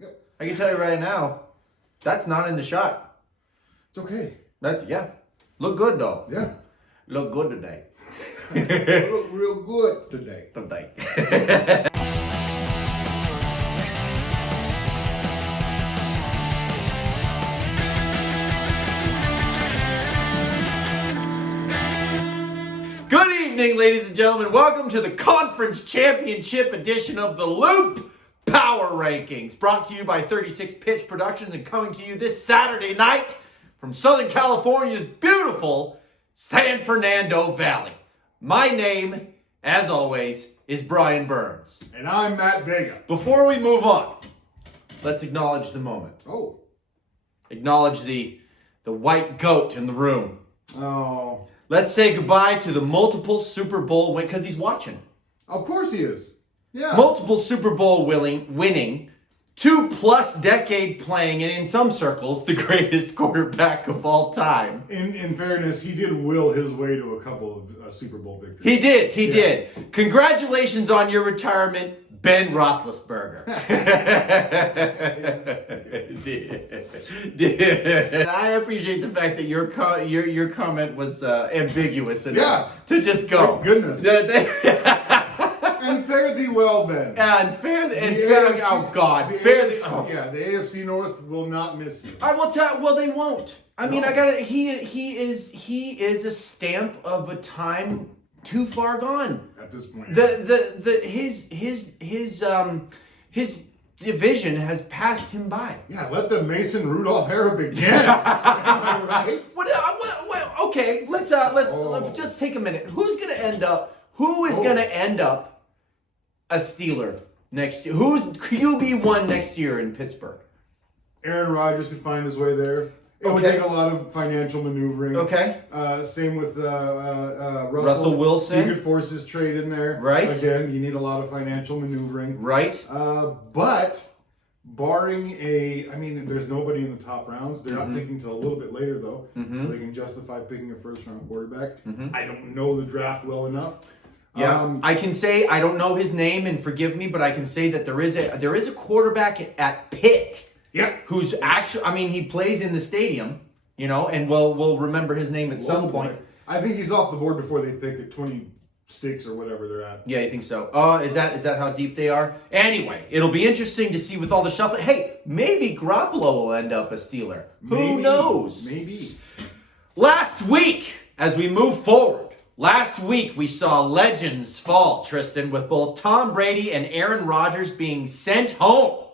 Yep. I can tell you right now, that's not in the shot. It's okay. Look good though. Yeah. Look good today. You look real good today. Good evening, ladies and gentlemen. Welcome to the Conference Championship edition of the Loop Power Rankings, brought to you by 36 Pitch Productions and coming to you this Saturday night from Southern California's beautiful San Fernando Valley. My name, as always, is Brian Burns. And I'm Matt Vega. Before we move on, let's acknowledge the moment. Oh. Acknowledge the white goat in the room. Oh. Let's say goodbye to the multiple Super Bowl win, because he's watching. Of course he is. Yeah. Multiple Super Bowl winning, 2+ decade playing, and in some circles, the greatest quarterback of all time. In fairness, he did will his way to a couple of Super Bowl victories. He did. Congratulations on your retirement, Ben Roethlisberger. I appreciate the fact that your comment was ambiguous enough to just go. Thank goodness. And fare thee well, Ben. Oh God. The AFC North will not miss you. I will tell. Well, they won't. I mean, he is a stamp of a time too far gone. At this point. His division has passed him by. Yeah, let the Mason Rudolph era begin. Am I right? Okay, let's just take a minute. Who is going to end up a Steeler next year? Who's QB1 next year in Pittsburgh? Aaron Rodgers could find his way there. It would take a lot of financial maneuvering. Okay. Same with Russell Wilson. He could force his trade in there. Right. Again, you need a lot of financial maneuvering. Right. But barring there's nobody in the top rounds. They're not picking till a little bit later though, so they can justify picking a first-round quarterback. I don't know the draft well enough. Yeah, I can say I don't know his name, and forgive me, but I can say that there is a quarterback at Pitt. Yeah, who's actually, he plays in the stadium, and we'll remember his name at some point. I think he's off the board before they pick at 26 or whatever they're at. Yeah, you think so? Is that how deep they are? Anyway, it'll be interesting to see with all the shuffling. Hey, maybe Garoppolo will end up a Steeler. Who knows? Maybe. Last week, as we move forward, we saw legends fall, Tristan, with both Tom Brady and Aaron Rodgers being sent home,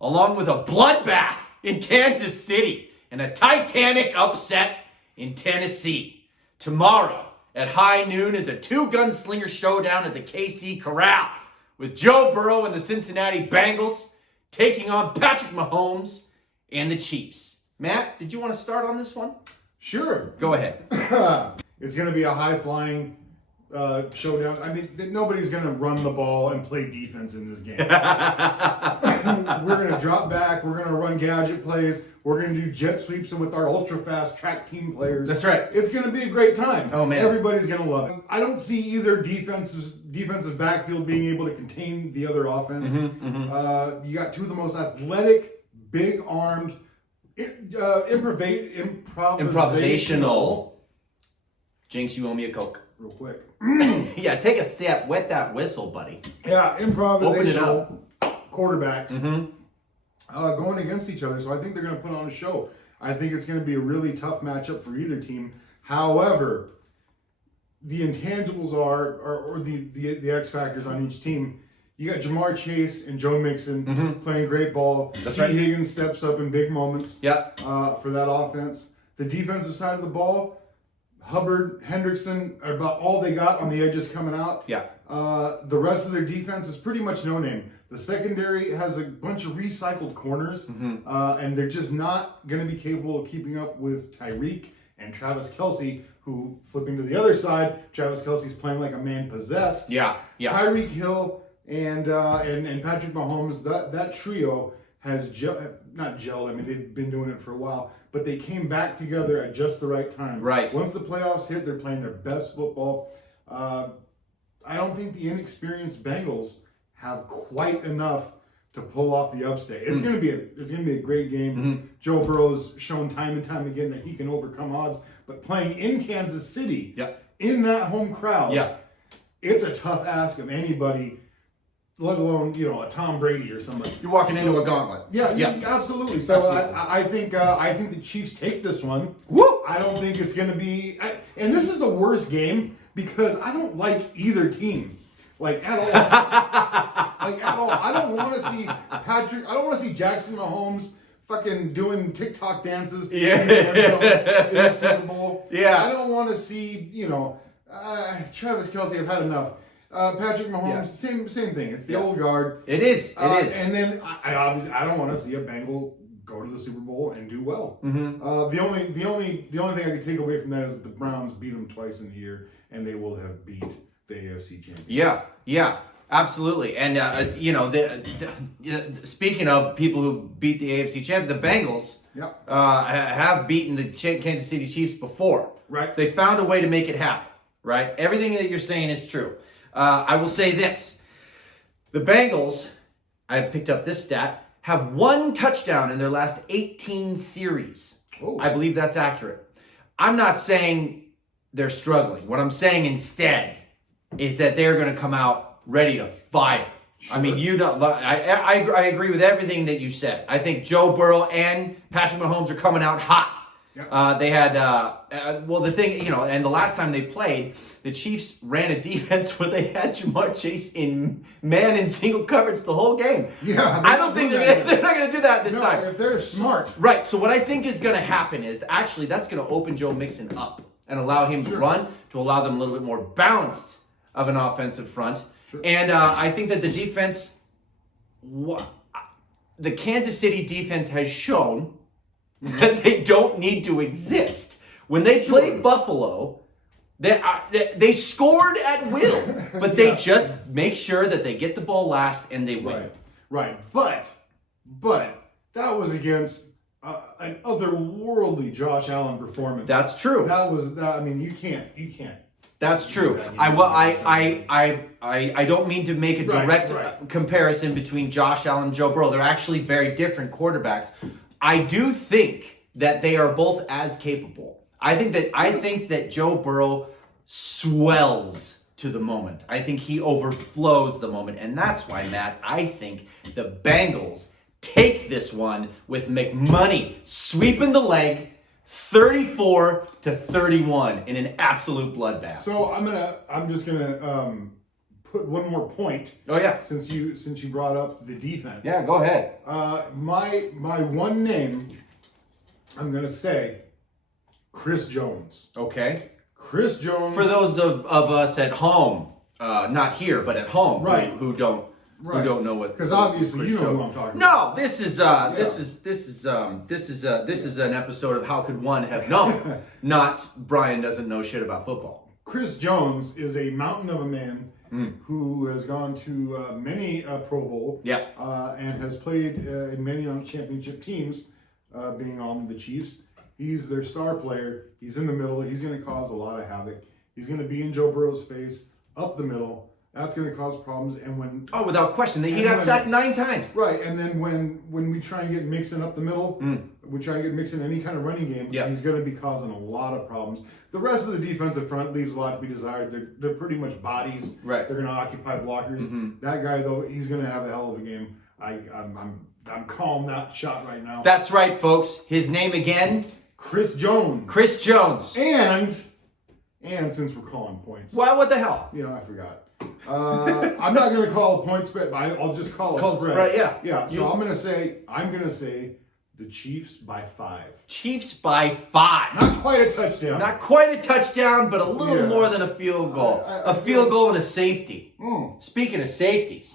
along with a bloodbath in Kansas City and a Titanic upset in Tennessee. Tomorrow at high noon is a two-gunslinger showdown at the KC Corral, with Joe Burrow and the Cincinnati Bengals taking on Patrick Mahomes and the Chiefs. Matt, did you want to start on this one? Sure. Go ahead. It's going to be a high-flying showdown. Nobody's going to run the ball and play defense in this game. We're going to drop back. We're going to run gadget plays. We're going to do jet sweeps with our ultra-fast track team players. That's right. It's going to be a great time. Oh, man. Everybody's going to love it. I don't see either defensive backfield being able to contain the other offense. You got two of the most athletic, big-armed, improvisational. Jinx, you owe me a Coke. Real quick. Yeah, take a step. Wet that whistle, buddy. Yeah, improvisational quarterbacks Mm-hmm. Going against each other. So I think they're going to put on a show. I think it's going to be a really tough matchup for either team. However, the intangibles or the X factors on each team. You got Jamar Chase and Joe Mixon playing great ball. That's T. right. Higgins steps up in big moments. Yeah. For that offense. The defensive side of the ball, Hubbard, Hendrickson are about all they got on the edges coming out. Yeah. The rest of their defense is pretty much no name. The secondary has a bunch of recycled corners, and they're just not going to be capable of keeping up with Tyreek and Travis Kelce, who, flipping to the other side, Travis Kelce's playing like a man possessed. Yeah. Tyreek Hill and Patrick Mahomes, that trio has not gelled. They've been doing it for a while, but they came back together at just the right time. Right. Once the playoffs hit, they're playing their best football. I don't think the inexperienced Bengals have quite enough to pull off the upset. It's gonna be a great game. Joe Burrow's shown time and time again that he can overcome odds, but playing in Kansas City, in that home crowd, it's a tough ask of anybody, let alone a Tom Brady or somebody. You're walking into a gauntlet. Yeah, absolutely. So Absolutely. I think the Chiefs take this one. Woo! I don't think it's going to be, and this is the worst game because I don't like either team, like at all, like at all. I don't want to see Patrick. I don't want to see Jackson Mahomes fucking doing TikTok dances in the Super Bowl. Yeah. I don't want to see Travis Kelce. I've had enough. Patrick Mahomes, same thing. It's the old guard. It is. And then I obviously don't want to see a Bengal go to the Super Bowl and do well. The only thing I could take away from that is that the Browns beat them twice in the year, and they will have beat the AFC champions. Yeah, absolutely. And speaking of people who beat the AFC champ, the Bengals have beaten the Kansas City Chiefs before. Right. They found a way to make it happen. Right. Everything that you're saying is true. I will say this: the Bengals, I picked up this stat, have 1 touchdown in their last 18 series. Oh. I believe that's accurate. I'm not saying they're struggling. What I'm saying instead is that they're going to come out ready to fire. Sure. I mean, I agree with everything that you said. I think Joe Burrow and Patrick Mahomes are coming out hot. Yep. They had, and the last time they played, the Chiefs ran a defense where they had Jamar Chase in man and single coverage the whole game. Yeah, I don't think they're not going to do that this time. If they're smart. Right. So what I think is going to happen is actually that's going to open Joe Mixon up and allow him to run, to allow them a little bit more balanced of an offensive front. Sure. And I think that the defense, the Kansas City defense has shown that they don't need to exist. When they played Buffalo, they scored at will, but they just make sure that they get the ball last and they win. Right. But that was against an otherworldly Josh Allen performance. That's true. I mean, you can't. That's true. I don't mean to make a direct comparison between Josh Allen and Joe Burrow. They're actually very different quarterbacks. I do think that they are both as capable. I think that Joe Burrow swells to the moment. I think he overflows the moment. And that's why, Matt, I think the Bengals take this one with McMoney sweeping the leg 34-31 in an absolute bloodbath. So I'm just gonna put one more point. Oh yeah. Since you brought up the defense. Yeah, go ahead. My one name, I'm gonna say Chris Jones. Okay. Chris Jones. For those of us at home, not here, but at home, who don't know what. Because obviously you know who I'm talking No, about. this is an episode of How Could One Have Known? Not Brian doesn't know shit about football. Chris Jones is a mountain of a man who has gone to many Pro Bowl. And has played in many championship teams, being on the Chiefs. He's their star player. He's in the middle. He's going to cause a lot of havoc. He's going to be in Joe Burrow's face, up the middle. That's going to cause problems. And without question, he got sacked 9 times. Right, and then when we try and get Mixon up the middle, we try and get Mixon any kind of running game, he's going to be causing a lot of problems. The rest of the defensive front leaves a lot to be desired. They're pretty much bodies. Right. They're going to occupy blockers. That guy, though, he's going to have a hell of a game. I'm calling that shot right now. That's right, folks. His name again? Chris Jones. Chris Jones. And since we're calling points. Well, what the hell? I forgot. I'm not going to call a point spread, but I'll just call a spread. Yeah. So I'm going to say the Chiefs by 5. Chiefs by 5. Not quite a touchdown. Not quite a touchdown, but a little more than a field goal. A field goal and a safety. Speaking of safeties,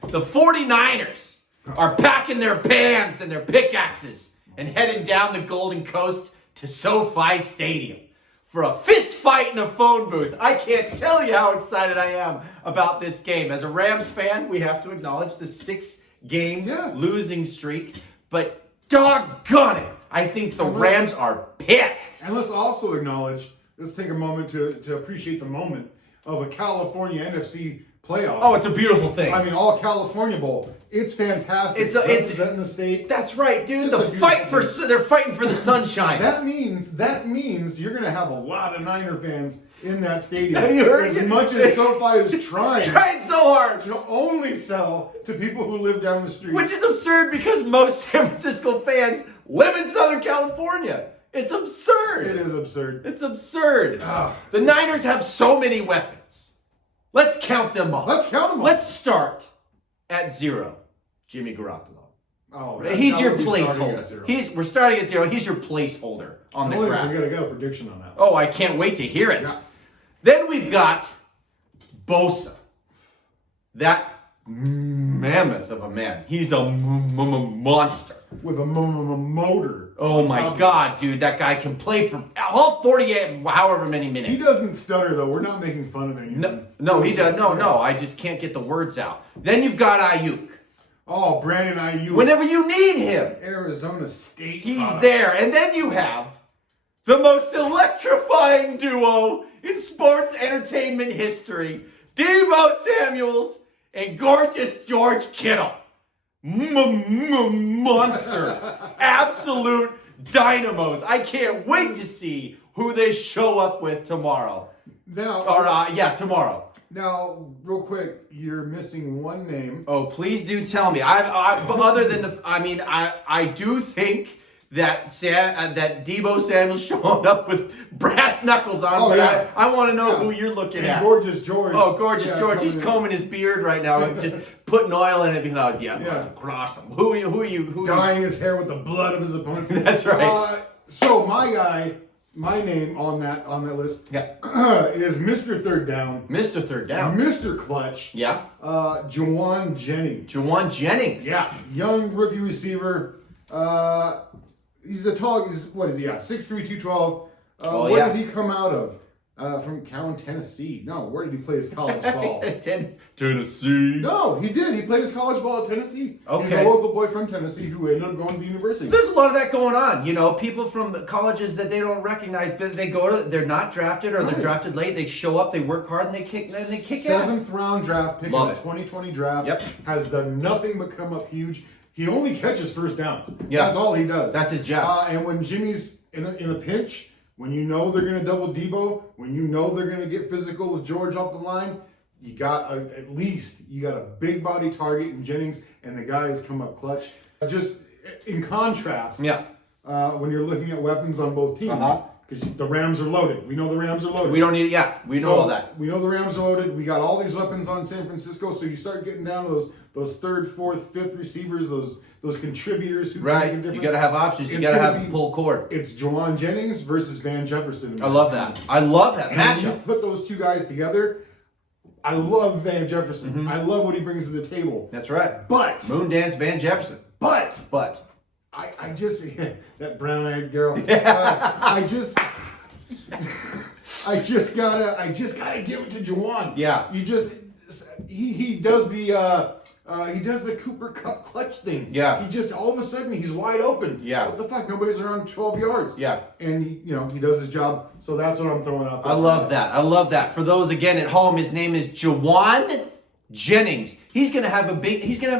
the 49ers are packing their pans and their pickaxes and heading down the Golden Coast to SoFi Stadium for a fist fight in a phone booth. I can't tell you how excited I am about this game. As a Rams fan, we have to acknowledge the 6-game losing streak. But doggone it, I think the Rams are pissed. And let's also acknowledge, let's take a moment to appreciate the moment of a California NFC playoff. Oh, it's a beautiful thing. I mean, all California Bowl. It's fantastic. It's representing the state. That's right, dude. Just They're fighting for the sunshine. That means you're gonna have a lot of Niner fans in that stadium. Have you heard as it? much as SoFi is trying so hard. to only sell to people who live down the street. Which is absurd because most San Francisco fans live in Southern California. It's absurd. It is absurd. It's absurd. Ugh. The Niners have so many weapons. Let's count them all. Let's count them all. Let's start at 0. Jimmy Garoppolo. Oh, He's your that would be starting at placeholder. 0. We're starting at 0. He's your placeholder on the graph. We gotta get a prediction on that. Oh, I can't wait to hear it. Yeah. Then we've got Bosa. That mammoth of a man. He's a monster. With a motor. Oh my God, dude. That guy can play for all 48, however many minutes. He doesn't stutter, though. We're not making fun of him. No, he does. No. I just can't get the words out. Then you've got Ayuk. Oh, Brandon Ayuk. Whenever you need him, Arizona State. he's there. And then you have the most electrifying duo in sports entertainment history, Deebo Samuels and gorgeous George Kittle. Monsters. Absolute dynamos. I can't wait to see who they show up with tomorrow. Tomorrow. Now, real quick, you're missing one name. Oh, please do tell me. Other than I do think that Deebo Samuel's showing up with brass knuckles on. Oh, but yeah. I want to know who you're looking at. Gorgeous George. Oh, gorgeous George. He's combing his beard right now and just putting oil in it. Being like, cross him. Who are you? Dyeing his hair with the blood of his opponent. That's right. So my name on that list is Mr. Third Down. Mr. Third Down. Mr. Clutch. Yeah. Juwan Jennings. Juwan Jennings. Yeah. Young rookie receiver. He's what is he? 6'3", 212. Where did he come out of? From Cowan, Tennessee. No, where did he play his college ball? Tennessee. No, he did. He played his college ball at Tennessee. Okay. He's a local boy from Tennessee who ended up going to the university. There's a lot of that going on. You know, people from colleges that they don't recognize, but they're not drafted or they're drafted late. They show up, they work hard, and they kick ass. 7th round draft pick in the 2020 draft. Yep. Has done nothing but come up huge. He only catches first downs. Yeah. That's all he does. That's his job. And when Jimmy's in a pinch, when you know they're going to double Deebo, when you know they're going to get physical with George off the line, you got at least a big body target in Jennings, and the guy has come up clutch. Just in contrast, when you're looking at weapons on both teams, because the Rams are loaded. We know the Rams are loaded. We don't need it. We know all that. We know the Rams are loaded. We got all these weapons on San Francisco, so you start getting down to those third, fourth, fifth receivers, those contributors who can make a difference. You got to have options. You got to have pull cord. It's Juwan Jennings versus Van Jefferson. I love that. I love that matchup. You put those two guys together. I love Van Jefferson. Mm-hmm. I love what he brings to the table. That's right. But Moon Dance Van Jefferson. But I just that brown-eyed girl. I just gotta give it to Juwan. Yeah. He does the Cooper Cup clutch thing. Yeah. He just all of a sudden he's wide open. Yeah. What the fuck? Nobody's around 12 yards. Yeah. And he does his job. So that's what I'm throwing out there. I love that. For those again at home, his name is Juwan Jennings. He's gonna have a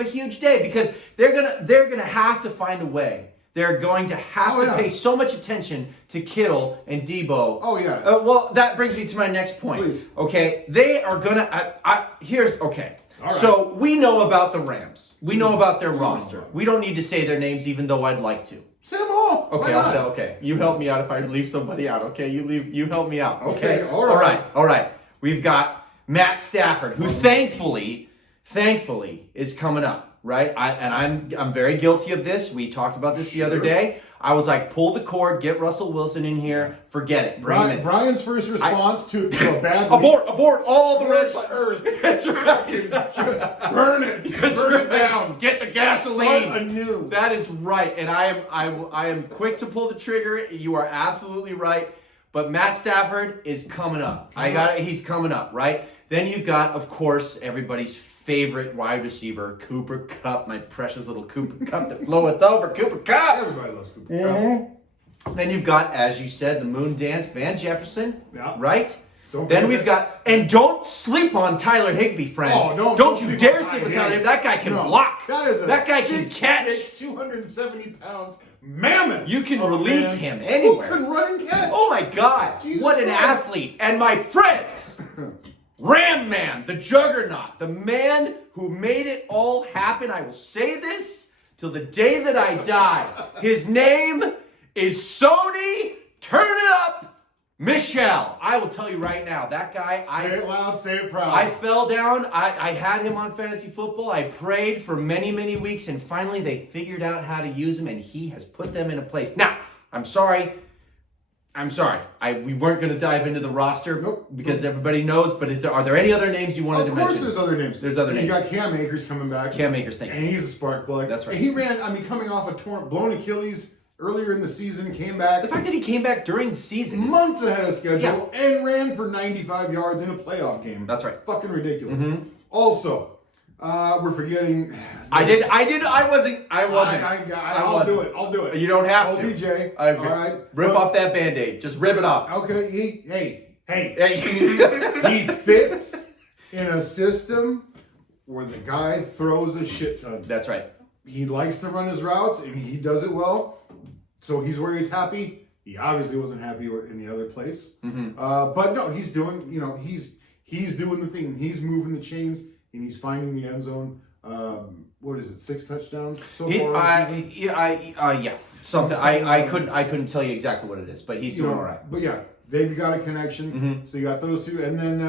huge day because they're gonna have to find a way. They're going to have to pay so much attention to Kittle and Deebo. Oh, yeah. Well, that brings me to my next point. Please. Okay, they are going to... Okay. All right. So, we know about the Rams. We know about their roster. We don't need to say their names, even though I'd like to. Say them all. Okay, I'll say, okay. You help me out if I leave somebody out, okay? You help me out, okay? All right. All right. We've got Matt Stafford, who thankfully is coming up. Right, I'm very guilty of this. We talked about this the other day. I was like, pull the cord, get Russell Wilson in here, forget it, bring him in. Brian's first response to a bad abort all the red buttons. Earth. That's right. Just burn it, burn it down. Get the gasoline. Start anew. That is right, and I am quick to pull the trigger. You are absolutely right. But Matt Stafford is coming up. He's coming up, right? Then you've got, of course, everybody's favorite wide receiver, Cooper Kupp, my precious little Cooper Kupp that floweth over, Cooper Kupp. Everybody loves Cooper Kupp. Then you've got, as you said, the Moon Dance, Van Jefferson, right? Then we've got, and don't sleep on Tyler Higbee, friends. Oh, don't you dare sleep on Tyler Higbee. That guy can block. That guy can catch. 270-pound mammoth. You can release him anywhere. Who can run and catch? Oh my God! Jesus what an Christ. athlete! And my friends, Ram Man, the juggernaut, the man who made it all happen. I will say this till the day that I die. His name is Sony. Turn it up. Michelle, I will tell you right now, that guy, Say it loud, say it proud. I fell down. I had him on fantasy football. I prayed for many, many weeks, and finally they figured out how to use him, and he has put them in a place. Now, I'm sorry. We weren't going to dive into the roster because everybody knows, but are there any other names you wanted to mention? Of course there's other names. There's other names. You got Cam Akers coming back. Cam Akers, thank you. And he's a spark plug. That's right. And he ran, coming off a blown Achilles earlier in the season, came back. The fact that he came back during the season is months ahead of schedule and ran for 95 yards in a playoff game. That's right. Fucking ridiculous. Also, we're forgetting. I wasn't. I'll do it. You don't have to. OBJ. All right. Rip off that Band-Aid. Just rip it off. Okay. He fits in a system where the guy throws a shit ton. That's right. He likes to run his routes, and he does it well. So he's where he's happy. He obviously wasn't happy in the other place. But no, he's doing, he's doing the thing. He's moving the chains, and he's finding the end zone. What is it? 6 touchdowns so far? Yeah. Something. I couldn't tell you exactly what it is, but he's doing all right. But yeah, they've got a connection. So you got those two, and then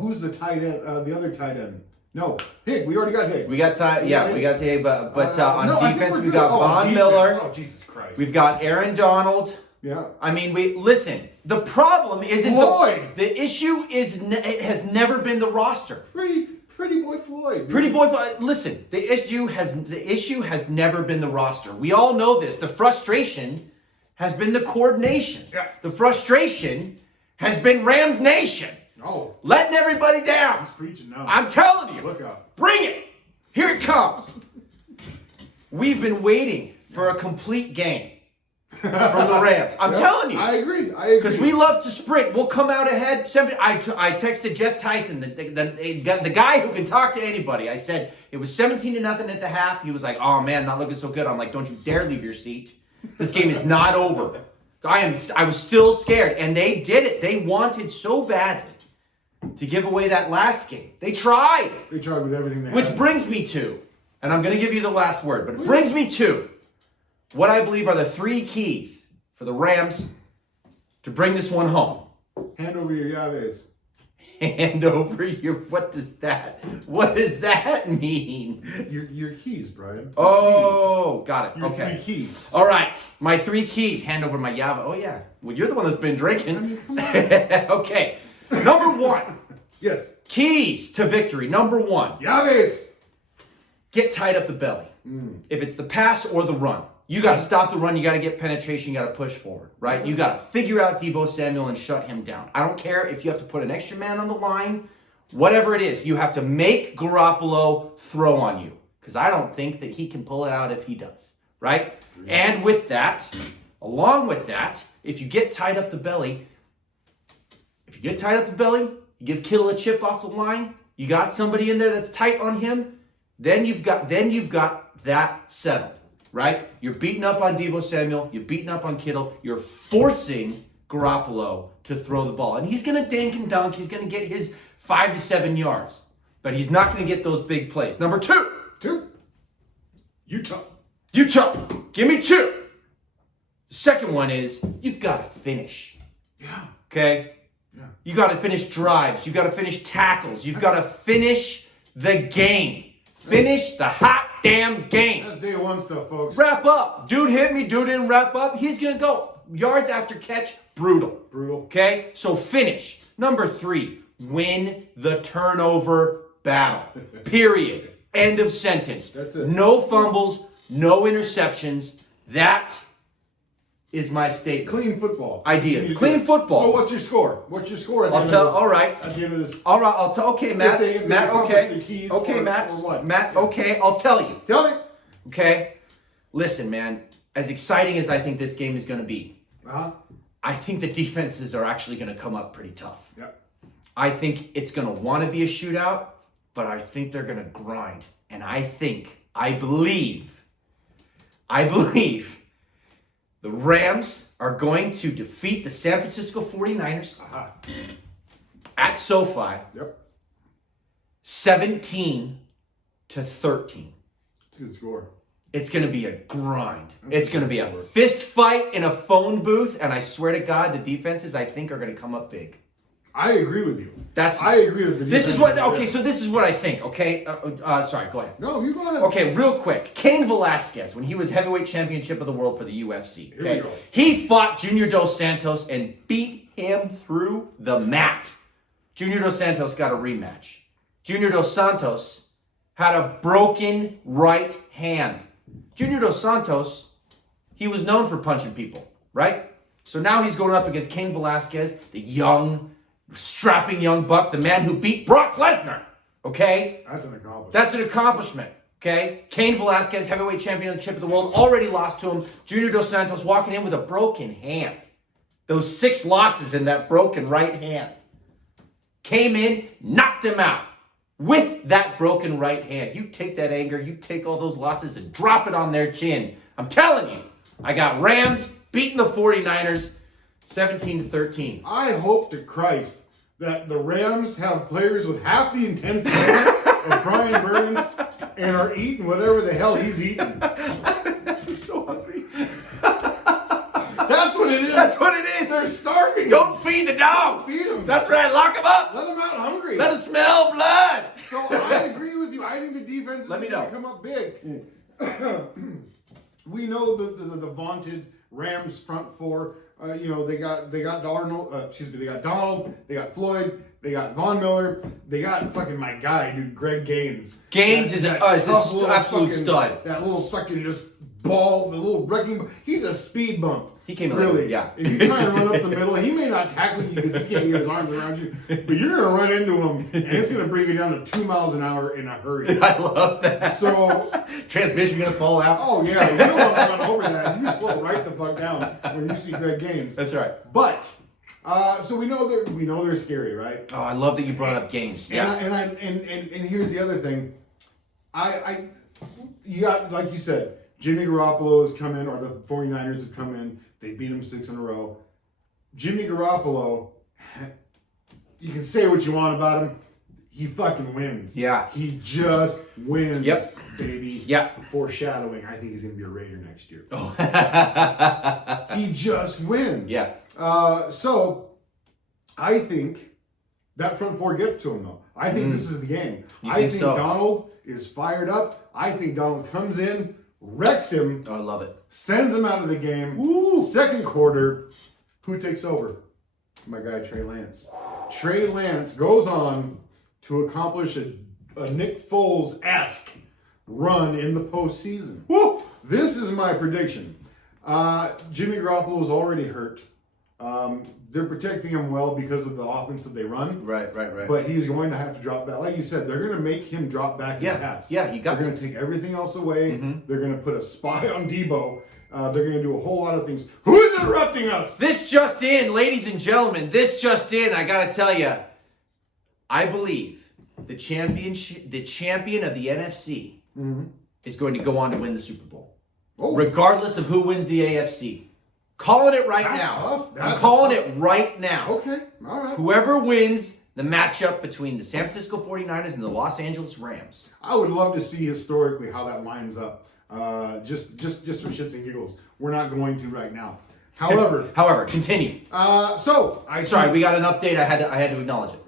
who's the tight end? The other tight end. No, Hig. We already got Hig. We got Hig, but on defense we've got Von Von Miller. Oh, Jesus Christ. We've got Aaron Donald. Yeah. I mean, listen. The problem isn't Floyd. The issue is it has never been the roster. Pretty boy Floyd. Pretty boy. Listen, the issue has never been the roster. We all know this. The frustration has been the coordination. Yeah. The frustration has been Rams Nation. Oh. Letting everybody down. He's preaching now. I'm telling you. Look out. Bring it. Here it comes. We've been waiting for a complete game from the Rams. I'm telling you. I agree. Because we love to sprint. We'll come out ahead. I texted Jeff Tyson, the guy who can talk to anybody. I said, it was 17-0 at the half. He was like, oh, man, not looking so good. I'm like, don't you dare leave your seat. This game is not over. I was still scared. And they did it. They wanted so badly to give away that last game. They tried. They tried with everything they had. Which brings me to, and I'm going to give you the last word, but it brings me to what I believe are the 3 keys for the Rams to bring this one home. Hand over your llaves. Hand over your, what does that mean? Your keys, Brian. Oh, got it. Your Okay. 3 keys. All right. My 3 keys. Hand over my llave. Oh, yeah. Well, you're the one that's been drinking. Come on. Okay. Number 1. Yes. Keys to victory. Number 1. Llaves. Get tight up the belly. If it's the pass or the run, you got to stop the run. You got to get penetration. You got to push forward, right? You got to figure out Deebo Samuel and shut him down. I don't care if you have to put an extra man on the line, whatever it is. You have to make Garoppolo throw on you because I don't think that he can pull it out if he does, right? And with that, along with that, if you get tied up the belly, you give Kittle a chip off the line, you got somebody in there that's tight on him, then you've got that settled, right? You're beating up on Deebo Samuel, you're beating up on Kittle, you're forcing Garoppolo to throw the ball. And he's going to dink and dunk, he's going to get his 5 to 7 yards, but he's not going to get those big plays. Number 2. Utah. Give me 2. The second one is you've got to finish. Yeah. Okay? Yeah. You got to finish drives. You got to finish tackles. You've got to finish the game. Finish the hot damn game. That's day 1 stuff, folks. Wrap up. Dude hit me. Dude didn't wrap up. He's going to go. Yards after catch, brutal. Okay? So finish. Number 3, win the turnover battle. Period. End of sentence. That's it. No fumbles, no interceptions. That is my statement. Clean football. Ideas. Clean football. So what's your score? At the I'll end tell. of this? All right. At the end of this. All right. I'll tell. Okay, Matt. If they Matt. come Okay. with the keys Okay, or Matt. what? Matt. Okay. I'll tell you. Tell me. Okay. Listen, man. As exciting as I think this game is going to be, I think the defenses are actually going to come up pretty tough. Yep. I think it's going to want to be a shootout, but I think they're going to grind. And I believe the Rams are going to defeat the San Francisco 49ers at SoFi. Yep. 17-13. It's a good score. It's going to be a grind. It's going to be a fist fight in a phone booth, and I swear to God, the defenses, I think, are going to come up big. I agree with you. I agree with the defense. So this is what I think, okay? Sorry, go ahead. No, you go ahead. Okay, real quick. Cain Velasquez, when he was heavyweight championship of the world for the UFC, Here we go. he fought Junior Dos Santos and beat him through the mat. Junior Dos Santos got a rematch. Junior Dos Santos had a broken right hand. Junior Dos Santos, he was known for punching people, right? So now he's going up against Cain Velasquez, the young, strapping young buck, the man who beat Brock Lesnar, okay? That's an accomplishment. That's an accomplishment, okay? Cain Velasquez, heavyweight championship of the world, already lost to him. Junior Dos Santos walking in with a broken hand. Those 6 losses in that broken right hand. Came in, knocked him out. With that broken right hand. You take that anger, you take all those losses and drop it on their chin. I'm telling you, I got Rams beating the 49ers 17-13. I hope to Christ that the Rams have players with half the intensity of Brian Burns and are eating whatever the hell he's eating. I'm so hungry. That's what it is. That's what it is. They're starving. Don't feed the dogs. Feed them. That's right. Lock them up. Let them out hungry. Let them smell blood. So I agree with you. I think the defense is going to come up big. We know the vaunted Rams front four. They got Darnold. They got Donald. They got Floyd. They got Von Miller. They got fucking my guy, dude, Greg Gaines. Gaines is an absolute stud. That little fucking just ball, the little wrecking ball. He's a speed bump. He came in really. Yeah. If you try to run up the middle, he may not tackle you because he can't get his arms around you, but you're going to run into him, and it's going to bring you down to 2 miles an hour in a hurry. I love that. So transmission going to fall out. Oh yeah, you don't want to run over that. You slow right the fuck down when you see Greg Gaines. That's right. But so we know they're scary, right? Oh, I love that you brought up Gaines. Yeah. And here's the other thing. You got, like you said, Jimmy Garoppolo has come in, or the 49ers have come in. They beat him 6 in a row. Jimmy Garoppolo, you can say what you want about him. He fucking wins. Yeah. He just wins, Yep. baby. Yeah. Foreshadowing, I think he's going to be a Raider next year. Oh. He just wins. Yeah. So I think that front four gets to him, though. I think this is the game. I think so? Donald is fired up. I think Donald comes in, wrecks him. Oh, I love it. Sends him out of the game. Woo. Second quarter, who takes over? My guy, Trey Lance. Trey Lance goes on to accomplish a Nick Foles-esque run in the postseason. Woo. This is my prediction. Jimmy Garoppolo is already hurt. They're protecting him well because of the offense that they run. Right. But he's going to have to drop back. Like you said, they're going to make him drop back in pass. Yeah, you got They're going to take everything else away. Mm-hmm. They're going to put a spy on Debo. They're going to do a whole lot of things. Who is interrupting us? This just in, ladies and gentlemen, this just in, I got to tell you, I believe the champion of the NFC is going to go on to win the Super Bowl. Oh. Regardless of who wins the AFC. Calling it right now. Tough. I'm calling it right now. Okay, all right. Whoever wins the matchup between the San Francisco 49ers and the Los Angeles Rams. I would love to see historically how that lines up. Just for shits and giggles. We're not going to right now. However, continue. we got an update. I had to acknowledge it.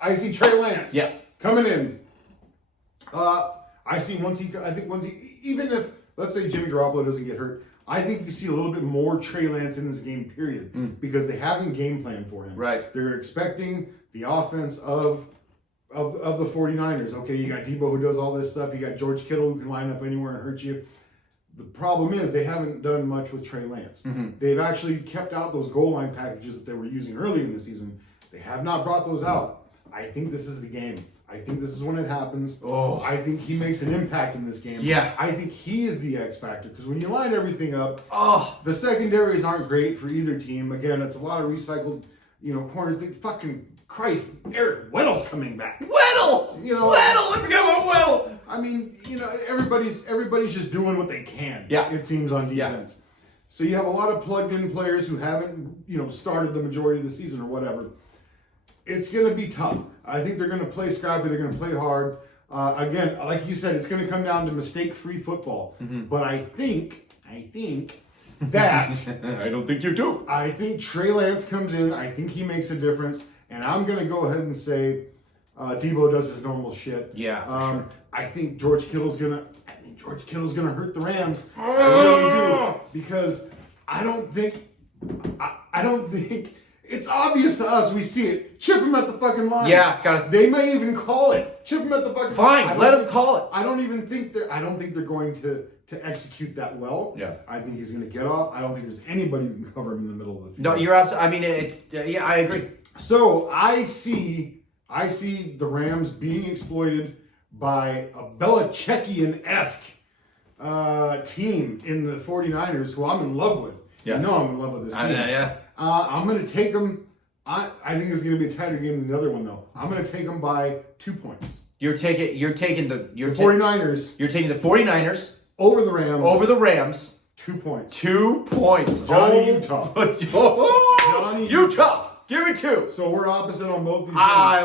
I see Trey Lance. Yeah. Coming in. I think once he, even if, let's say Jimmy Garoppolo doesn't get hurt, I think you see a little bit more Trey Lance in this game, period. Because they haven't game planned for him. Right. They're expecting the offense of the 49ers. Okay, you got Debo who does all this stuff. You got George Kittle who can line up anywhere and hurt you. The problem is they haven't done much with Trey Lance. They've actually kept out those goal line packages that they were using early in the season. They have not brought those out. I think this is the game. I think this is when it happens. Oh. I think he makes an impact in this game. Yeah. I think he is the X factor because when you line everything up, Oh. the secondaries aren't great for either team. Again, it's a lot of recycled, corners. Fucking Christ, Eric Weddle's coming back. Weddle! Weddle! I forgot about Weddle! I mean, everybody's just doing what they can. Yeah. It seems on defense. Yeah. So you have a lot of plugged-in players who haven't, started the majority of the season or whatever. It's going to be tough. I think they're going to play scrappy. They're going to play hard. Again, like you said, it's going to come down to mistake-free football. Mm-hmm. But I think that I don't think you do. I think Trey Lance comes in. I think he makes a difference, and I'm going to go ahead and say Debo does his normal shit. Yeah. For sure. I think George Kittle's gonna hurt the Rams. I really do, because I don't think it's obvious to us. We see it. Chip him at the fucking line. Yeah, got it. They may even call it. Chip him at the fucking line. Fine, let him call it. I don't think they're going to execute that well. Yeah. I think he's going to get off. I don't think there's anybody who can cover him in the middle of the field. No, you're absolutely. I mean, it's yeah, I agree. So I see the Rams being exploited by a Belichickian-esque team in the 49ers, who I'm in love with. Yeah. You know I'm in love with this team. Yeah. I'm going to take them. I think it's going to be a tighter game than the other one, though. I'm going to take them by 2 points. You're taking the 49ers. You're taking the 49ers over the Rams. Over the Rams. 2 points. 2 points. Johnny Utah. Johnny Utah. Give me 2. So we're opposite on both these games. I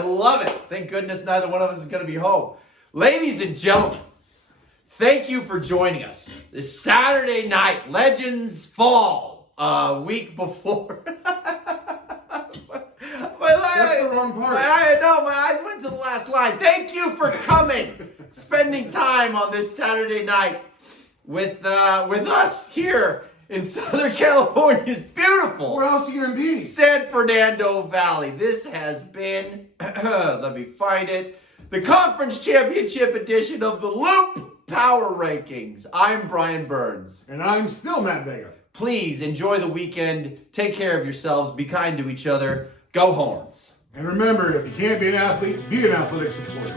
love it. Thank goodness neither one of us is going to be home. Ladies and gentlemen, thank you for joining us this Saturday night. Legends Fall, week before. That's the wrong part. My eyes went to the last line. Thank you for coming, spending time on this Saturday night with us here in Southern California's beautiful. Where else are you going to be? San Fernando Valley. This has been, let me find it, the Conference Championship edition of the Loop Power Rankings. I'm Brian Burns. And I'm still Matt Vega. Please enjoy the weekend. Take care of yourselves. Be kind to each other. Go Horns. And remember, if you can't be an athlete, be an athletic supporter.